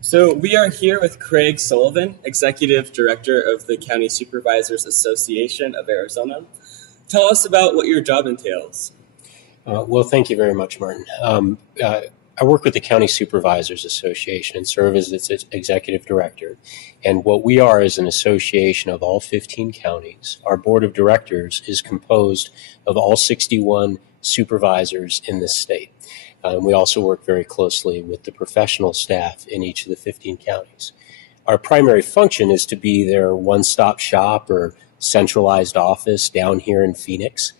So we are here with Craig Sullivan, Executive Director of the County Supervisors Association of Arizona. Tell us about what your job entails. Well, thank you very much, Martin. I work with the County Supervisors Association and serve as its executive director. And what we are is an association of all 15 counties. Our board of directors is composed of all 61 supervisors in this state. We also work very closely with the professional staff in each of the 15 counties. Our primary function is to be their one-stop shop or centralized office down here in Phoenix.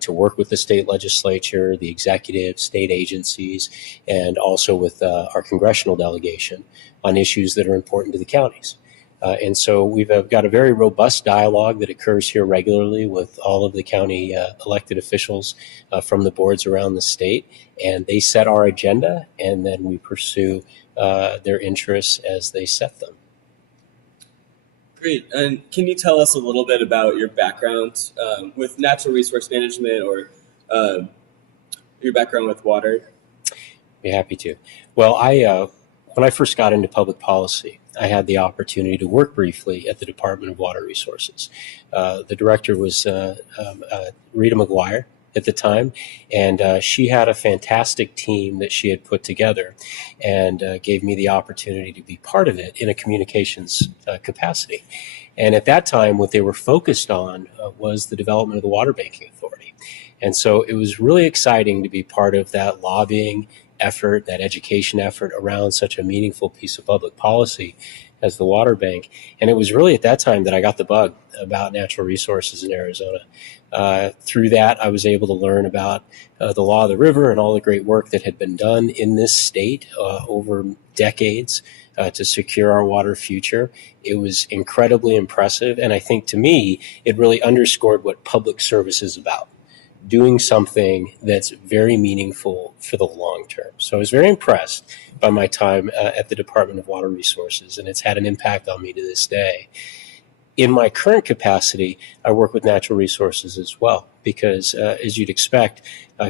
To work with the state legislature, the executive, state agencies, and also with our congressional delegation on issues that are important to the counties. And so we've got a very robust dialogue that occurs here regularly with all of the county elected officials from the boards around the state, and they set our agenda, and then we pursue their interests as they set them. Great. And can you tell us a little bit about your background with natural resource management or your background with water? Be happy to. Well, when I first got into public policy, I had the opportunity to work briefly at the Department of Water Resources. The director was Rita McGuire at the time, and she had a fantastic team that she had put together and gave me the opportunity to be part of it in a communications capacity. And at that time, what they were focused on was the development of the Water Banking Authority. And so it was really exciting to be part of that lobbying effort, that education effort around such a meaningful piece of public policy as the water bank. And it was really at that time that I got the bug about natural resources in Arizona. Through that, I was able to learn about the law of the river and all the great work that had been done in this state over decades to secure our water future. It was incredibly impressive. And I think to me, it really underscored what public service is about. Doing something that's very meaningful for the long term. So I was very impressed by my time at the Department of Water Resources, and it's had an impact on me to this day. In my current capacity, I work with natural resources as well, because as you'd expect,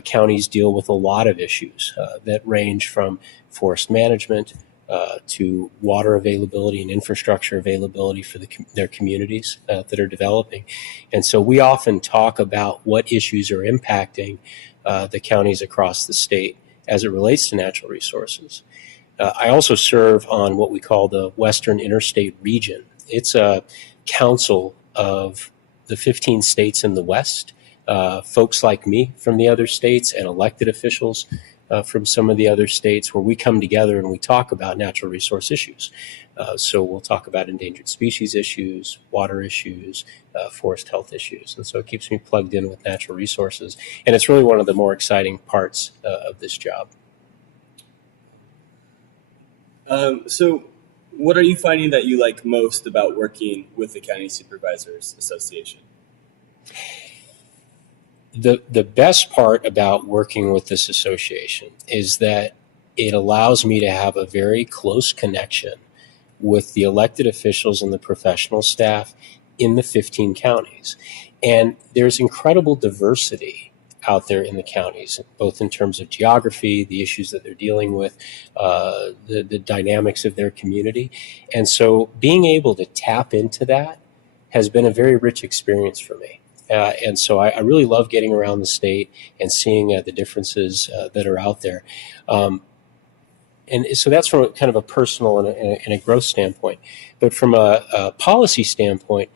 counties deal with a lot of issues that range from forest management to water availability and infrastructure availability for their communities that are developing. And so we often talk about what issues are impacting the counties across the state as it relates to natural resources. I also serve on what we call the Western Interstate Region. It's a council of the 15 states in the West, folks like me from the other states and elected officials from some of the other states, where we come together and we talk about natural resource issues. So we'll talk about endangered species issues, water issues, forest health issues. And so it keeps me plugged in with natural resources. And it's really one of the more exciting parts of this job. So what are you finding that you like most about working with the County Supervisors Association? The best part about working with this association is that it allows me to have a very close connection with the elected officials and the professional staff in the 15 counties. And there's incredible diversity out there in the counties, both in terms of geography, the issues that they're dealing with, the dynamics of their community. And so being able to tap into that has been a very rich experience for me. And so I really love getting around the state and seeing the differences that are out there. And so that's from kind of a personal and a growth standpoint. But from a policy standpoint,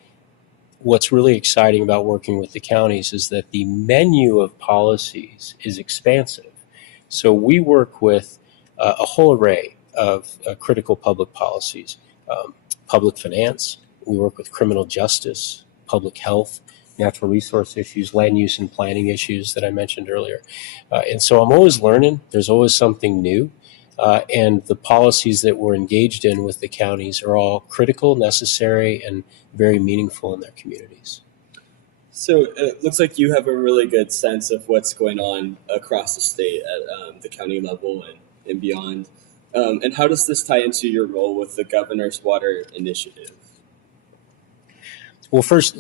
what's really exciting about working with the counties is that the menu of policies is expansive. So we work with a whole array of critical public policies, public finance. We work with criminal justice, public health, natural resource issues, land use and planning issues that I mentioned earlier. And so I'm always learning. There's always something new. And the policies that we're engaged in with the counties are all critical, necessary, and very meaningful in their communities. So it looks like you have a really good sense of what's going on across the state at the county level and beyond. And how does this tie into your role with the Governor's Water Initiative? Well, first,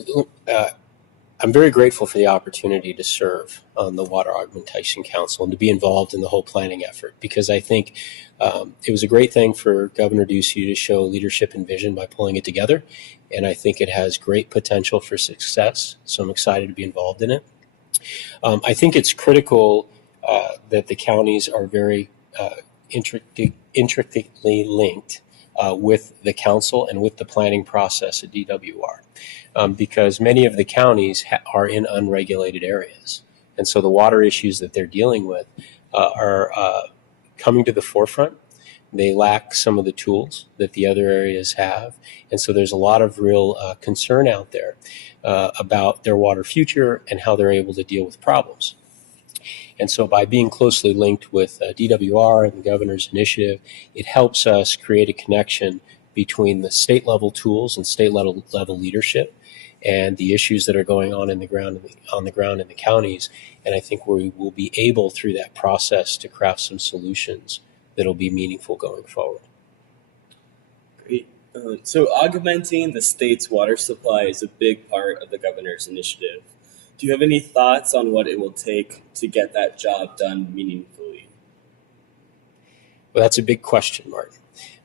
I'm very grateful for the opportunity to serve on the Water Augmentation Council and to be involved in the whole planning effort, because I think it was a great thing for Governor Ducey to show leadership and vision by pulling it together, and I think it has great potential for success, so I'm excited to be involved in it. I think it's critical that the counties are very intricately linked with the council and with the planning process at DWR. Because many of the counties are in unregulated areas. And so the water issues that they're dealing with are coming to the forefront. They lack some of the tools that the other areas have. And so there's a lot of real concern out there about their water future and how they're able to deal with problems. And so by being closely linked with DWR and the governor's initiative, it helps us create a connection between the state level tools and state level leadership and the issues that are going on in the ground in the counties. And I think we will be able, through that process, to craft some solutions that will be meaningful going forward. Great. So augmenting the state's water supply is a big part of the governor's initiative. Do you have any thoughts on what it will take to get that job done meaningfully? Well, that's a big question, Martin,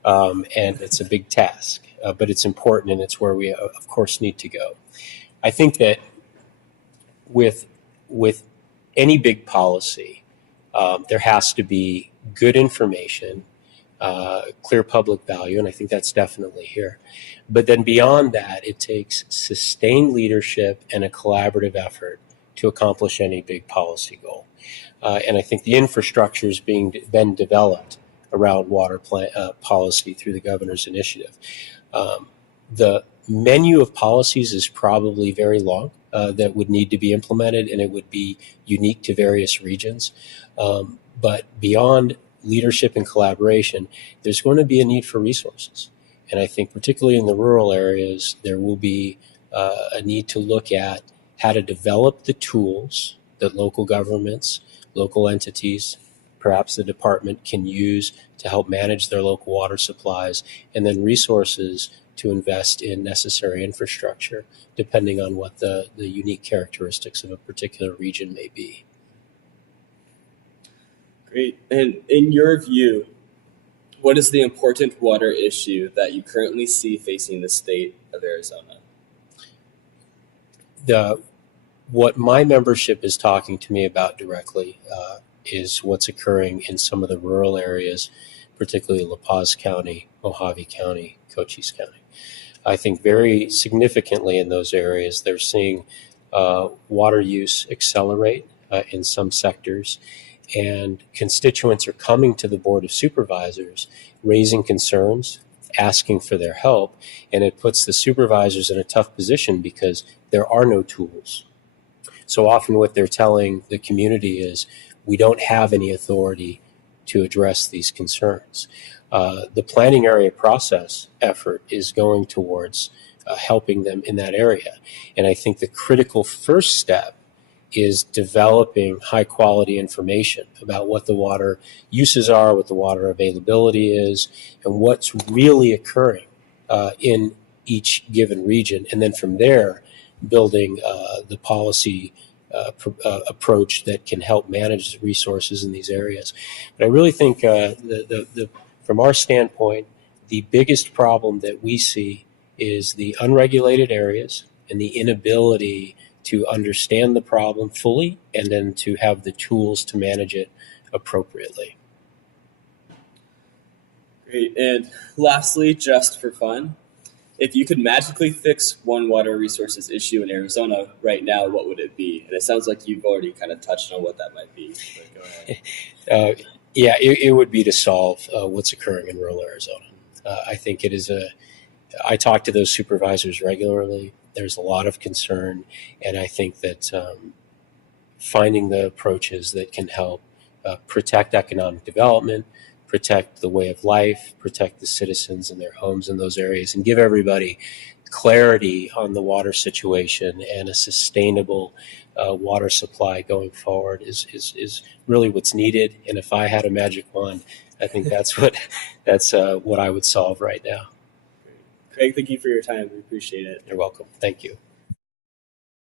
and it's a big task, but it's important, and it's where we, of course, need to go. I think that with any big policy, there has to be good information, clear public value, and I think that's definitely here. But then beyond that, it takes sustained leadership and a collaborative effort to accomplish any big policy goal. And I think the infrastructure is been developed around water policy through the governor's initiative. The menu of policies is probably very long that would need to be implemented, and it would be unique to various regions. But beyond leadership and collaboration, there's going to be a need for resources. And I think particularly in the rural areas, there will be a need to look at how to develop the tools that local governments, local entities, perhaps the department can use to help manage their local water supplies, and then resources to invest in necessary infrastructure, depending on what the unique characteristics of a particular region may be. Great. And in your view, what is the important water issue that you currently see facing the state of Arizona? What my membership is talking to me about directly is what's occurring in some of the rural areas, particularly La Paz County, Mojave County, Cochise County. I think very significantly in those areas, they're seeing water use accelerate in some sectors, and constituents are coming to the Board of Supervisors raising concerns, asking for their help, and it puts the supervisors in a tough position because there are no tools. So often what they're telling the community is, we don't have any authority to address these concerns. The planning area process effort is going towards helping them in that area. And I think the critical first step is developing high quality information about what the water uses are, what the water availability is, and what's really occurring in each given region. And then from there, building the policy approach that can help manage resources in these areas. But I really think from our standpoint, the biggest problem that we see is the unregulated areas and the inability to understand the problem fully and then to have the tools to manage it appropriately. Great. And lastly, just for fun, if you could magically fix one water resources issue in Arizona right now, what would it be? And it sounds like you've already kind of touched on what that might be. But go ahead. Yeah, it would be to solve what's occurring in rural Arizona. I think it is I talk to those supervisors regularly. There's a lot of concern, and I think that finding the approaches that can help protect economic development, protect the way of life, protect the citizens and their homes in those areas, and give everybody clarity on the water situation and a sustainable water supply going forward is really what's needed. And if I had a magic wand, I think that's what I would solve right now. Craig, thank you for your time. We appreciate it. You're welcome. Thank you.